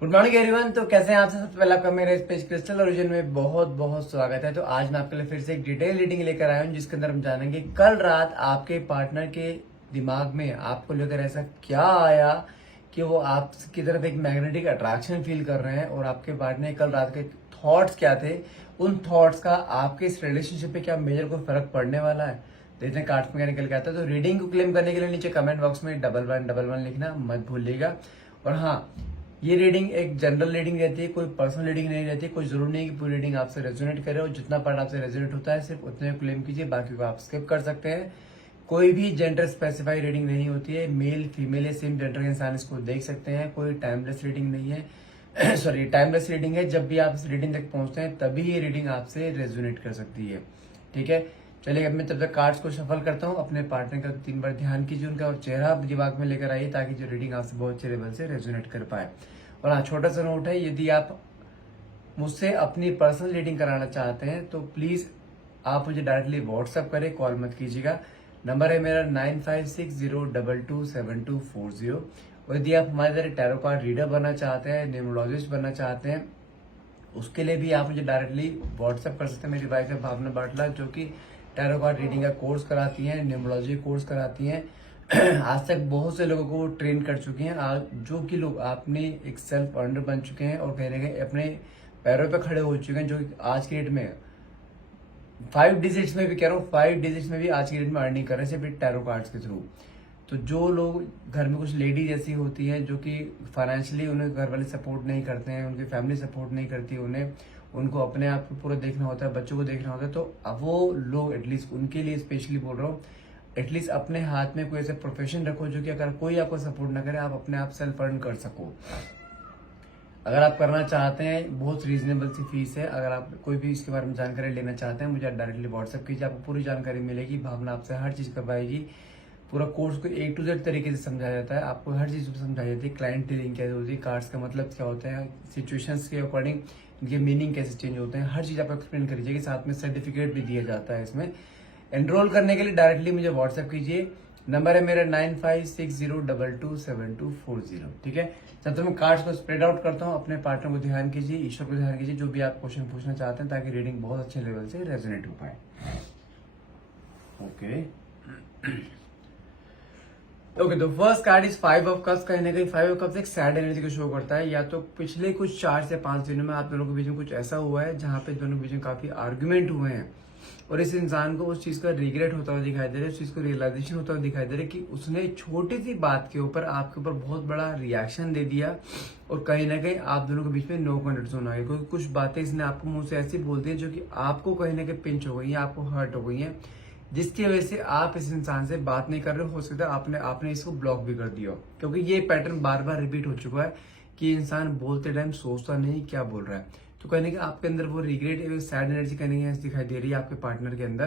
Good morning everyone. तो कैसे हैं आप सब? सबसे पहले आपका मेरे स्पेस क्रिस्टल ओरिजिन में बहुत बहुत स्वागत है। तो आज मैं आपके लिए फिर से एक डिटेल रीडिंग लेकर आया हूं, जिसके अंदर हम जानेंगे कल रात आपके पार्टनर के दिमाग में आपको लेकर ऐसा क्या आया कि वो आपकी तरफ एक मैग्नेटिक अट्रैक्शन फील कर रहे हैं, और आपके पार्टनर कल रात के थॉट्स क्या थे, उन थॉट्स का आपके इस रिलेशनशिप पे क्या मेजर कोई फर्क पड़ने वाला है। देखते हैं कार्ड्स में क्या निकल के आता है। तो रीडिंग को क्लेम करने के लिए नीचे कमेंट बॉक्स में 1111 लिखना मत भूलिएगा। और हाँ, ये रीडिंग एक जनरल रीडिंग रहती है, कोई पर्सनल रीडिंग नहीं रहती। कोई जरूर नहीं कि पूरी रीडिंग आपसे रेजोनेट करे, और जितना पार्ट आपसे रेजोनेट होता है सिर्फ उतने क्लेम कीजिए, बाकी को आप स्किप कर सकते हैं। कोई भी जेंडर स्पेसिफाई रीडिंग नहीं होती है। मेल फीमेल या सेम जेंडर के इंसान इसको देख सकते हैं। कोई टाइमलेस रीडिंग नहीं है सॉरी, टाइमलेस रीडिंग है। जब भी आप इस रीडिंग तक पहुंचते हैं तभी ये रीडिंग आपसे रेजोनेट कर सकती है। ठीक है, चलिए अब मैं तब तक कार्ड्स को शफल करता हूँ। अपने पार्टनर का 3 बार ध्यान कीजिए, उनका चेहरा दिमाग में लेकर आइए, ताकि जो रीडिंग आपसे बहुत अच्छे लेवल से रेजोनेट कर पाए। और हाँ, छोटा सा नोट है, यदि आप मुझसे अपनी पर्सनल रीडिंग कराना चाहते हैं तो प्लीज आप मुझे डायरेक्टली व्हाट्सअप करें, कॉल मत कीजिएगा। नंबर है मेरा 9560227240। और यदि आप हमारे तरह टैरो कार्ड रीडर बनना चाहते हैं, न्यूमरोलॉजिस्ट बनना चाहते हैं, उसके लिए भी आप मुझे डायरेक्टली व्हाट्सअप कर सकते हैं। मेरी वाइफ है भावना बाटला, जो कि टैरो कार्ड रीडिंग का कोर्स कराती हैं, न्यूमरोलॉजी कोर्स कराती हैं। आज तक बहुत से लोगों को वो ट्रेन कर चुकी हैं, जो कि लोग आपने एक सेल्फ अर्नर बन चुके हैं और कहीं ना कहीं अपने पैरों पे खड़े हो चुके हैं, जो कि आज की डेट में 5 डिजिट्स में भी कह रहा हूँ, 5 डिजिट्स में भी आज की डेट में अर्निंग कर रहे हैं सिर्फ टैरो कार्ड्स के थ्रू। तो जो लोग घर में कुछ लेडी जैसी होती हैं, जो कि फाइनेंशियली उन्हें घर वाले सपोर्ट नहीं करते हैं, उनकी फैमिली सपोर्ट नहीं करती उन्हें, उनको अपने आप को पूरा देखना होता है, बच्चों को देखना होता है, तो अब वो लोग एटलीस्ट उनके लिए स्पेशली बोल रहा हूँ, एटलीस्ट अपने हाथ में कोई ऐसा प्रोफेशन रखो जो कि अगर कोई आपको सपोर्ट ना करे, आप अपने आप सेल्फ अर्न कर सको। अगर आप करना चाहते हैं, बहुत रीजनेबल सी फीस है। अगर आप कोई भी इसके बारे में जानकारी लेना चाहते हैं, मुझे डायरेक्टली व्हाट्सअप कीजिए, आपको पूरी जानकारी मिलेगी। भावना आपसे हर चीज करवाएगी। पूरा कोर्स को A to Z तरीके से समझाया जाता है, आपको हर चीज समझाई जाती है। क्लाइंट डीलिंग क्या होती है, कार्ड्स का मतलब क्या होता है, सिचुएशंस के अकॉर्डिंग इनके मीनिंग कैसे चेंज होते हैं, हर चीज आपको एक्सप्लेन करी जाएगी। साथ में सर्टिफिकेट भी दिया जाता है इसमें। एनरोल करने के लिए डायरेक्टली मुझे व्हाट्सएप कीजिए। नंबर है मेरा 9560227240। ठीक है, जब तक मैं कार्ड्स को स्प्रेड आउट करता हूँ, अपने पार्टनर को ध्यान कीजिए, ईश्वर को ध्यान कीजिए, जो भी आप क्वेश्चन पूछना चाहते हैं, ताकि रीडिंग बहुत अच्छे लेवल से रेजोनेट हो पाए। ओके ओके, तो first card is 5 of cups. कहीं ना कहीं 5 ऑफ कप्स एक सैड एनर्जी को शो करता है। या तो पिछले कुछ 4 से 5 दिनों में आप दोनों के बीच में कुछ ऐसा हुआ है जहां पे दोनों के बीच में काफी आर्ग्यूमेंट हुए हैं, और इस इंसान को उस चीज का रिग्रेट होता हुआ दिखाई दे रहा है, उस चीज को रियलाइजेशन होता हुआ दिखाई दे रहा है कि उसने छोटी सी बात के ऊपर आपके ऊपर बहुत बड़ा रिएक्शन दे दिया, और कहीं ना कहीं आप दोनों के बीच में नो कॉन्फ्लिक्ट जोन आ गया, क्योंकि कुछ बातें इसने आपको मुंह से ऐसी बोल दी जो कि आपको कहीं ना कहीं पिंच हो गई है, आपको हर्ट हो गई है, जिसकी वजह से आप इस इंसान से बात नहीं कर रहे हो सकता है आपने इसको ब्लॉक भी कर दिया हो, क्योंकि ये पैटर्न बार बार रिपीट हो चुका है कि इंसान बोलते टाइम सोचता नहीं क्या बोल रहा है। तो कहने कि आपके अंदर वो रिग्रेट, एक सैड एनर्जी कहने की दिखाई दे रही है आपके पार्टनर के अंदर,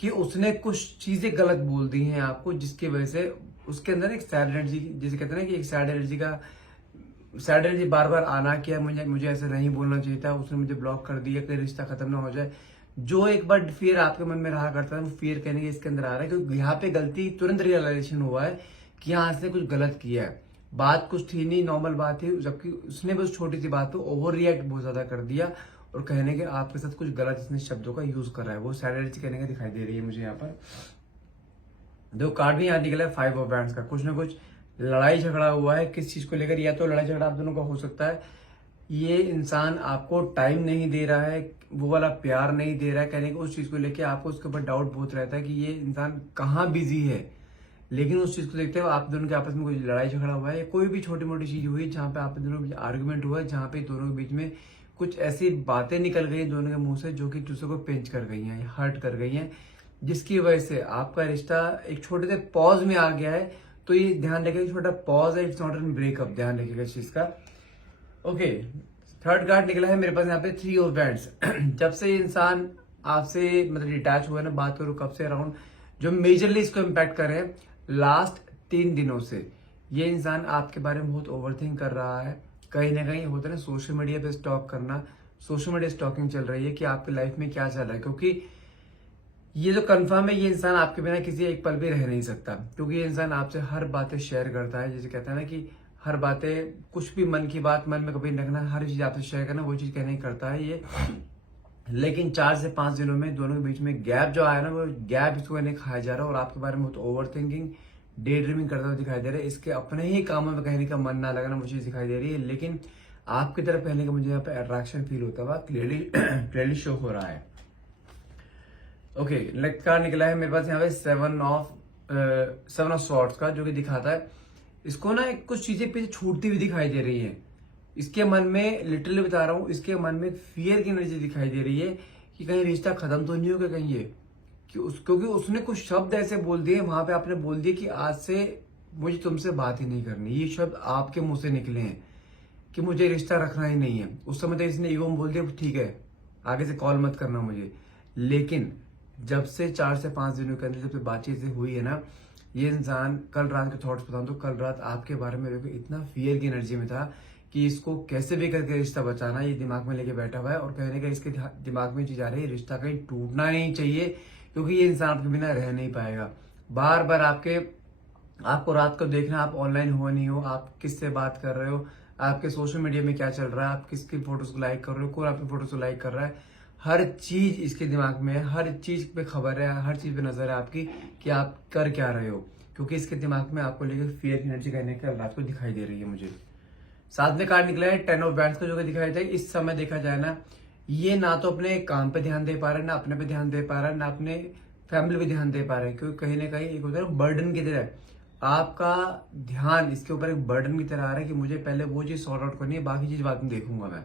कि उसने कुछ चीजें गलत बोल दी हैं आपको, जिसकी वजह से उसके अंदर एक सैड एनर्जी, जिसे कहते हैं ना कि एक सैड एनर्जी बार बार आना, किया मुझे ऐसा नहीं बोलना चाहिए था, उसने मुझे ब्लॉक कर दिया, कहीं रिश्ता खत्म ना हो जाए। जो एक बार फियर आपके मन में रहा करता है, वो फियर कहने के इसके अंदर आ रहा है, क्योंकि यहाँ पे गलती तुरंत रियलाइजेशन हुआ है कि यहाँ से कुछ गलत किया है। बात कुछ थी नहीं, नॉर्मल बात थी, जबकि उसने बस छोटी सी बात पे ओवर रिएक्ट बहुत ज्यादा कर दिया, और कहने के आपके साथ कुछ गलत इसने शब्दों का यूज कर रहा है। वो सैड एनर्जी कहने का दिखाई दे रही है मुझे यहाँ पर। दो कार्ड भी यहाँ निकला है 5 ऑफ वैंड्स का। कुछ ना कुछ लड़ाई झगड़ा हुआ है किस चीज को लेकर, या तो लड़ाई झगड़ा आप दोनों का हो सकता है, ये इंसान आपको टाइम नहीं दे रहा है, वो वाला प्यार नहीं दे रहा है, कहने को उस चीज को लेके आपको उसके ऊपर डाउट बहुत रहता है कि ये इंसान कहाँ बिजी है। लेकिन उस चीज को देखते हुए आप दोनों के आपस में कोई लड़ाई झगड़ा हुआ है, या कोई भी छोटी मोटी चीज हुई जहां पे आप दोनों के बीच आर्गुमेंट हुआ है, जहां पे दोनों के बीच में कुछ ऐसी बातें निकल गई दोनों के मुंह से जो कि दूसरे को पिंच कर गई हैं, हर्ट कर गई हैं, जिसकी वजह से आपका रिश्ता एक छोटे से पॉज में आ गया है। तो ये ध्यान रखिएगा, छोटा पॉज है, इट्स नॉट एन ब्रेकअप, ध्यान रखिएगा इस चीज का। ओके, थर्ड कार्ड निकला है मेरे पास यहाँ पे 3 ऑफ वैंड्स। जब से ये इंसान आपसे मतलब डिटैच हुआ है ना, बात करूँ कब से, अराउंड जो मेजरली इसको इम्पैक्ट कर रहे हैं लास्ट 3 दिनों से, ये इंसान आपके बारे में बहुत ओवरथिंक कर रहा है। कहीं ना कहीं होता है ना सोशल मीडिया पे स्टॉक करना, सोशल मीडिया स्टॉकिंग चल रही है कि आपकी लाइफ में क्या चल रहा है, क्योंकि ये जो कंफर्म है, ये इंसान आपके बिना किसी एक पल भी रह नहीं सकता, क्योंकि ये इंसान आपसे हर बातें शेयर करता है। जैसे कहता है ना कि हर बातें, कुछ भी मन की बात मन में कभी नहीं रखना, हर चीज आपसे शेयर करना, वो चीज कहने की करता है ये। लेकिन 4 से 5 दिनों में दोनों के बीच में गैप जो आया ना, वो गैप इसको नहीं खाया जा रहा है और आपके बारे में बहुत ओवर थिंकिंग, डे ड्रीमिंग करता हुआ दिखाई दे रहा है। इसके अपने ही कामों में कहने का मन ना लगना मुझे दिखाई दे रही है, लेकिन आपकी तरफ कहने का मुझे यहाँ पे अट्रैक्शन फील होता हुआ क्लियरली क्लियरली शो हो रहा है। ओके, नेक्स्ट कार्ड निकला है मेरे पास यहाँ पे 7 ऑफ सॉर्ड्स का, जो कि दिखाता है इसको ना कुछ चीजें पीछे छूटती हुई दिखाई दे रही है। इसके मन में, लिटरली बता रहा हूँ, इसके मन में फियर की एनर्जी दिखाई दे रही है कि कहीं रिश्ता खत्म तो नहीं होगा कहीं ये, क्योंकि उसने कुछ शब्द ऐसे बोल दिए वहां पे, आपने बोल दिया कि आज से मुझे तुमसे बात ही नहीं करनी। ये शब्द आपके मुंह से निकले हैं कि मुझे रिश्ता रखना ही नहीं है। उस समय तो इसने ईगो में बोल दिया ठीक है आगे से कॉल मत करना मुझे, लेकिन जब से 4 से 5 दिनों के अंदर जब से बातचीत हुई है ना, ये इंसान, कल रात के थॉट्स बताऊं तो कल रात आपके बारे में देखो इतना फियर की एनर्जी में था कि इसको कैसे भी करके रिश्ता बचाना ये दिमाग में लेके बैठा हुआ है। और कहने का इसके दिमाग में चीज आ रही है, रिश्ता कहीं टूटना नहीं चाहिए, क्योंकि ये इंसान आपके बिना रह नहीं पाएगा। बार बार आपको रात को देखना, आप ऑनलाइन हो नहीं हो, आप किससे बात कर रहे हो, आपके सोशल मीडिया में क्या चल रहा है, आप किसकी फोटोज को लाइक कर रहे हो, कौन आपकी फोटोज को लाइक कर रहा है, हर चीज इसके दिमाग में है, हर चीज पे खबर है, हर चीज पे नजर है आपकी कि आप कर क्या रहे हो, क्योंकि इसके दिमाग में आपको लेकर फियर की एनर्जी कहने का रात को दिखाई दे रही है मुझे। साथ में कार्ड निकला है 10 ऑफ वैंड्स का, जो कि दिखाई देता है इस समय देखा जाए ना, ये ना तो अपने काम पे ध्यान दे पा रहा है, ना अपने पे ध्यान दे पा रहा है, ना अपने फैमिली पे ध्यान दे पा रहे हैं, क्योंकि कहीं ना कहीं एक होता है बर्डन की तरह आपका ध्यान इसके ऊपर एक बर्डन की तरह आ रहा है कि मुझे पहले वो चीज सॉर्ट आउट करनी है, बाकी चीज बाद में देखूंगा मैं।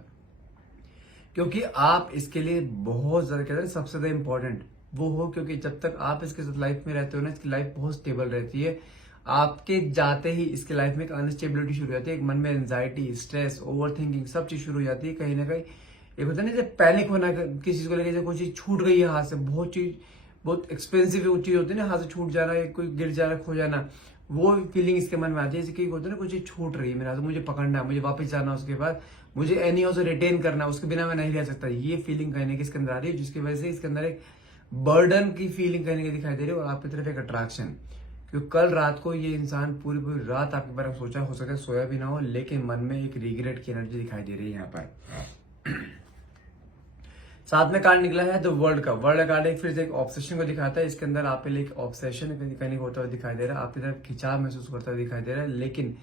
क्योंकि आप इसके लिए बहुत ज्यादा, कहते हैं सबसे ज्यादा इंपॉर्टेंट वो हो, क्योंकि जब तक आप इसके साथ लाइफ में रहते हो ना, इसकी लाइफ बहुत स्टेबल रहती है। आपके जाते ही इसके लाइफ में एक अनस्टेबिलिटी शुरू हो जाती है, एक मन में एंजाइटी, स्ट्रेस, ओवर थिंकिंग, सब चीज शुरू हो जाती है। कहीं ना कहीं एक होता है ना, जब पैनिक होना किसी चीज को लेकर, कोई चीज छूट गई है हाथ से, बहुत एक्सपेंसिव चीज होती है ना, हाथ से छूट जाना, कोई गिर जाना, खो जाना, वो फीलिंग इसके मन में आती है। जैसे कि होता है ना, कुछ चीज छूट रही है मेरे हाथ से, मुझे पकड़ना है, मुझे वापस जाना, उसके बाद मुझे एनी हाउ से रिटेन करना है, उसके बिना मैं नहीं रह सकता। ये फीलिंग कहने की इसके अंदर आ रही है, जिसकी वजह से इसके अंदर एक बर्डन की फीलिंग कहने की दिखाई दे रही है और आपकी तरफ एक अट्रैक्शन। क्योंकि कल रात को ये इंसान पूरी पूरी रात आपके बारे में सोचा, हो सके सोया भी ना हो, लेकिन मन में एक रिग्रेट की एनर्जी दिखाई दे रही है यहाँ पर। साथ में कार्ड निकला है द वर्ल्ड का। वर्ल्ड कार्ड एक फिर से एक ऑब्सेशन को दिखाता है। इसके अंदर आपके लिए एक ऑब्सेशन कहने होता हुआ दिखाई दे रहा है, आपकी तरफ खिंचाव महसूस करता हुआ दिखाई दे रहा है। लेकिन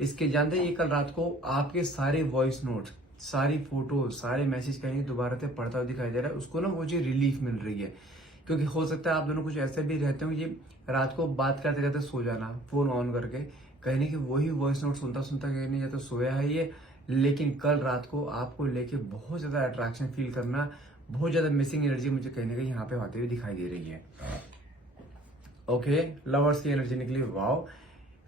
इसके जानते हैं, ये कल रात को आपके सारे वॉइस नोट, सारी फोटो, सारे मैसेज कहीं दोबारा से पढ़ता हुआ दिखाई दे रहा है। उसको ना मुझे रिलीफ मिल रही है, क्योंकि हो सकता है आप दोनों कुछ ऐसे भी रहते हो, ये रात को बात करते करते सो जाना फोन ऑन करके, कहने की वही वॉइस नोट सुनता सुनता कहने या तो सोया है ये, लेकिन कल रात को आपको लेके बहुत ज्यादा अट्रैक्शन फील करना, बहुत ज्यादा मिसिंग एनर्जी मुझे कहीं ना कहीं यहाँ पे आते हुए दिखाई दे रही है। ओके, लवर्स की एनर्जी निकली, वाओ।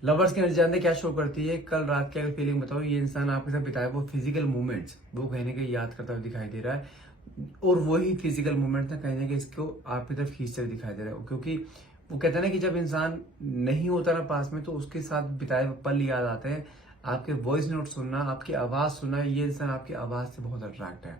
लवर्स की एनर्जी जानते शो क्या करती है, कल रात की अगर फीलिंग बताओ, ये इंसान आपके साथ बिताए वो फिजिकल मूवमेंट्स वो कहने के याद करता हुआ दिखाई दे रहा है, और वही फिजिकल मूवमेंट्स ना कहने के इसको आपकी तरफ खींचते हुए दिखाई दे रहा है। क्योंकि वो कहते हैं ना कि जब इंसान नहीं होता ना पास में, तो उसके साथ बिताए पल याद आते हैं। आपके वॉइस नोट सुनना, आपकी आवाज सुनना, ये इंसान आपकी आवाज से बहुत अट्रैक्ट है।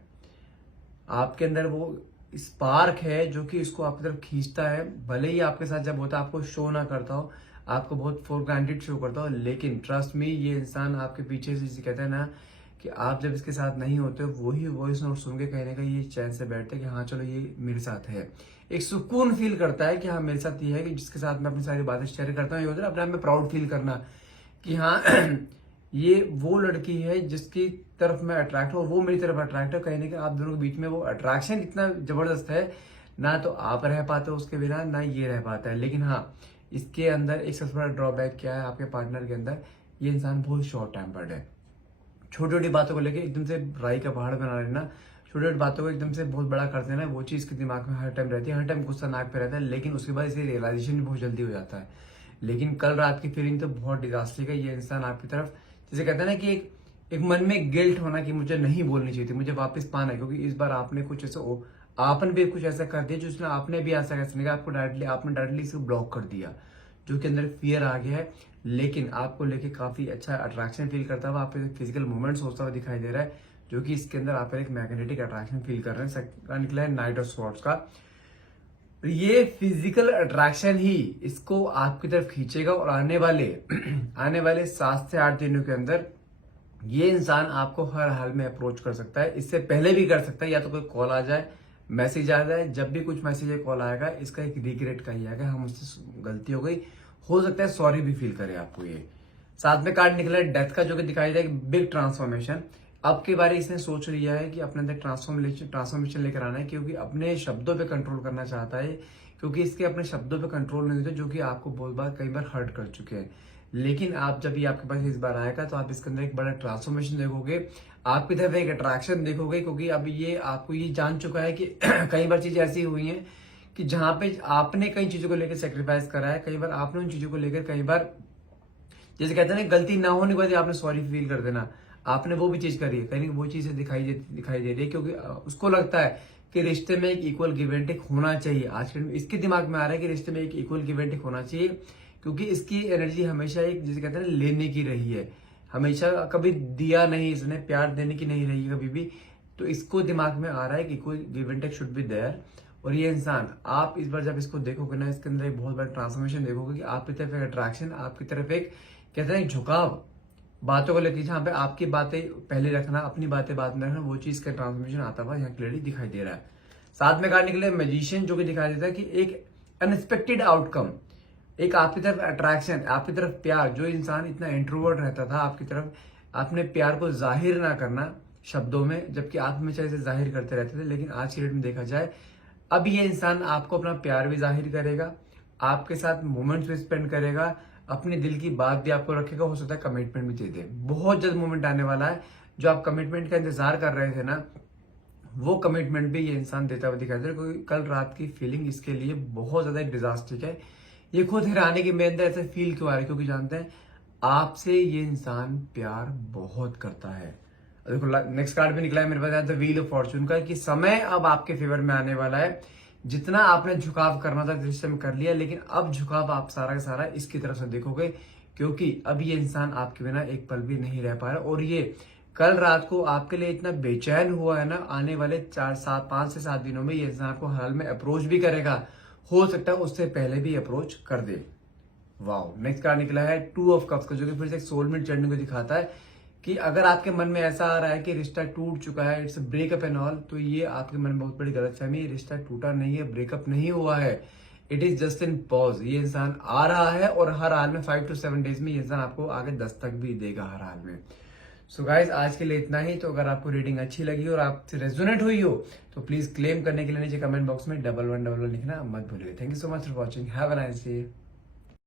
आपके अंदर वो स्पार्क है जो कि इसको आपकी तरफ खींचता है। भले ही आपके साथ जब होता है आपको शो ना करता हो, आपको बहुत फॉर ग्रांटेड शो करता हो, लेकिन ट्रस्ट मी, ये इंसान आपके पीछे से, जिसे कहते हैं ना कि आप जब इसके साथ नहीं होते हो, वही वॉइस नोट सुन के कहने का ये चैन से बैठते हैं कि हाँ चलो ये मेरे साथ है। एक सुकून फील करता है कि हाँ मेरे साथ ये है, कि जिसके साथ मैं अपनी सारी बातें शेयर करता हूँ। ये होता है अपने आप में प्राउड फील करना कि हाँ ये वो लड़की है जिसकी तरफ मैं अट्रैक्ट हूँ और वो मेरी तरफ अट्रैक्ट है। कहीं ना कहीं आप दोनों के बीच में वो अट्रैक्शन इतना जबरदस्त है, ना तो आप रह पाते हो उसके बिना, ना ये रह पाता है। लेकिन हाँ, इसके अंदर एक सबसे बड़ा ड्रॉबैक क्या है आपके पार्टनर के अंदर, ये इंसान बहुत शॉर्ट टेम्पर्ड है। छोटी छोटी बातों को लेके एकदम से राई का पहाड़ बना लेना, छोटी छोटी बातों को एकदम से बहुत बड़ा कर देना, वो चीज इसके दिमाग में हर टाइम रहती है, हर टाइम गुस्सा नाक पे रहता है। लेकिन उसके बाद इसे रियलाइजेशन भी बहुत जल्दी हो जाता है। लेकिन कल रात की फीलिंग तो बहुत डिजास्टर है। ये इंसान आपकी तरफ, जैसे कहते हैं ना कि एक मन में गिल्ट होना कि मुझे नहीं बोलनी चाहिए थी, मुझे वापस पाना है, क्योंकि इस बार आपने कुछ ऐसा आपने भी कुछ ऐसा कर दिया जिसने आपने भी ऐसा कैसे नहीं, आपको आपने डायरेक्टली इसको ब्लॉक कर दिया, जो कि अंदर फियर आ गया है। लेकिन आपको लेके काफी अच्छा अट्रैक्शन फील करता हुआ, आप फिजिकल मूवमेंट्स होता हुआ दिखाई दे रहा है, जो कि इसके अंदर आप एक मैग्नेटिक अट्रैक्शन फील कर रहे हैं। निकला है नाइट ऑफ स्वॉर्ड्स का। ये फिजिकल अट्रैक्शन ही इसको आपकी तरफ खींचेगा और आने वाले 7 से 8 दिनों के अंदर ये इंसान आपको हर हाल में अप्रोच कर सकता है। इससे पहले भी कर सकता है, या तो कोई कॉल आ जाए, मैसेज आ जाए। जब भी कुछ मैसेज या कॉल आएगा इसका एक रिग्रेट का ही आएगा, हम उससे गलती हो गई, हो सकता है सॉरी भी फील करे आपको। ये साथ में कार्ड निकला है डेथ का, जो कि दिखाई देगा बिग ट्रांसफॉर्मेशन। अब की बारी इसने सोच लिया है कि अपने अंदर ट्रांसफॉर्मेशन लेकर आना है, क्योंकि अपने शब्दों पे कंट्रोल करना चाहता है। क्योंकि इसके अपने शब्दों पे कंट्रोल नहीं होते, जो कि आपको बहुत बार कई बार हर्ट कर चुके हैं। लेकिन आप जब ये आपके पास इस बार आएगा तो आप इसके अंदर एक बड़ा ट्रांसफॉर्मेशन देखोगे, आपकी तरफ एक अट्रैक्शन देखोगे। क्योंकि अब ये आपको ये जान चुका है कि कई बार चीजें ऐसी हुई हैं कि जहां पे आपने कई चीजों को लेकर सेक्रीफाइस करा है, कई बार आपने उन चीजों को लेकर कई बार, जैसे कहते हैं ना, गलती ना होने के बाद आपने सॉरी फील कर देना, आपने वो भी चीज करी है, कहीं वो चीजें दिखाई दे रही है। क्योंकि उसको लगता है कि रिश्ते में एक इक्वल गिव एंड टेक होना चाहिए। आज के इसके दिमाग में आ रहा है कि रिश्ते में एक इक्वल गिव एंड टेक होना चाहिए, क्योंकि इसकी एनर्जी हमेशा एक, जैसे कहते हैं ना, लेने की रही है। हमेशा कभी दिया नहीं, इसने प्यार देने की नहीं रही कभी भी। तो इसको दिमाग में आ रहा है कि equal give and take should be there. और ये इंसान, आप इस बार जब इसको देखोगे ना, इसके अंदर एक बहुत बड़ा ट्रांसफॉर्मेशन देखोगे कि आपकी तरफ एक अट्रैक्शन, आपकी तरफ एक, कहते हैं, झुकाव बातों को लेकर, जहां पे आपकी बातें पहले रखना, अपनी बातें बाद में रखना, वो चीज का ट्रांसफॉर्मेशन आता हुआ यहाँ क्लियरली दिखाई दे रहा है। साथ में कार्ड निकले मैजिशियन, जो कि दिखाई देता है कि एक अनएक्सपेक्टेड आउटकम, एक आपकी तरफ अट्रैक्शन, आपकी तरफ प्यार। जो इंसान इतना इंट्रोवर्ट रहता था आपकी तरफ, अपने प्यार को जाहिर ना करना शब्दों में, जबकि आप हमेशा इसे जाहिर करते रहते थे, लेकिन आज की डेट में देखा जाए अब ये इंसान आपको अपना प्यार भी जाहिर करेगा, आपके साथ मोमेंट्स भी स्पेंड करेगा, अपने दिल की बात भी आपको रखेगा, हो सकता है कमिटमेंट भी दे दे। बहुत जल्द मोमेंट आने वाला है, जो आप कमिटमेंट का इंतजार कर रहे थे ना, वो कमिटमेंट भी ये इंसान देता हुआ दिखाई दे रहा है। क्योंकि कल रात की फीलिंग इसके लिए बहुत ज्यादा डिजास्टिक है। ये खुद हैरानी कि मेरे अंदर ऐसे फील क्यों आ रहा है, क्योंकि जानते हैं आपसे ये इंसान प्यार बहुत करता है। देखो नेक्स्ट कार्ड भी निकला है मेरे पास, द व्हील ऑफ फॉर्चून का, कि समय अब आपके फेवर में आने वाला है। जितना आपने झुकाव करना था रिश्ते में कर लिया, लेकिन अब झुकाव आप सारा का सारा इसकी तरफ से देखोगे, क्योंकि अब ये इंसान आपके बिना एक पल भी नहीं रह पा रहा। और ये कल रात को आपके लिए इतना बेचैन हुआ है ना, आने वाले 5 से 7 दिनों में ये इंसान आपको हाल में अप्रोच भी करेगा, हो सकता है उससे पहले भी अप्रोच कर दे। वाओ, नेक्स्ट कार्ड निकला है 2 ऑफ कप्स का, जो कि फिर से एक सोलमेट जर्नी को दिखाता है कि अगर आपके मन में ऐसा आ रहा है कि रिश्ता टूट चुका है, इट्स ब्रेकअप एंड ऑल, तो ये आपके मन में बहुत बड़ी गलतफहमी है। रिश्ता टूटा नहीं है, ब्रेकअप नहीं हुआ है, it is just in pause. ये इंसान आ रहा है और हर हाल में 5 to 7 डेज में ये इंसान आपको आगे दस्तक भी देगा हर हाल में। सो गाइज, आज के लिए इतना ही। तो अगर आपको रीडिंग अच्छी लगी और आपसे रेजोनेट हुई हो तो प्लीज क्लेम करने के लिए नीचे कमेंट बॉक्स में 1111 लिखना मत भूलिए। Thank you so much for watching, have a nice day.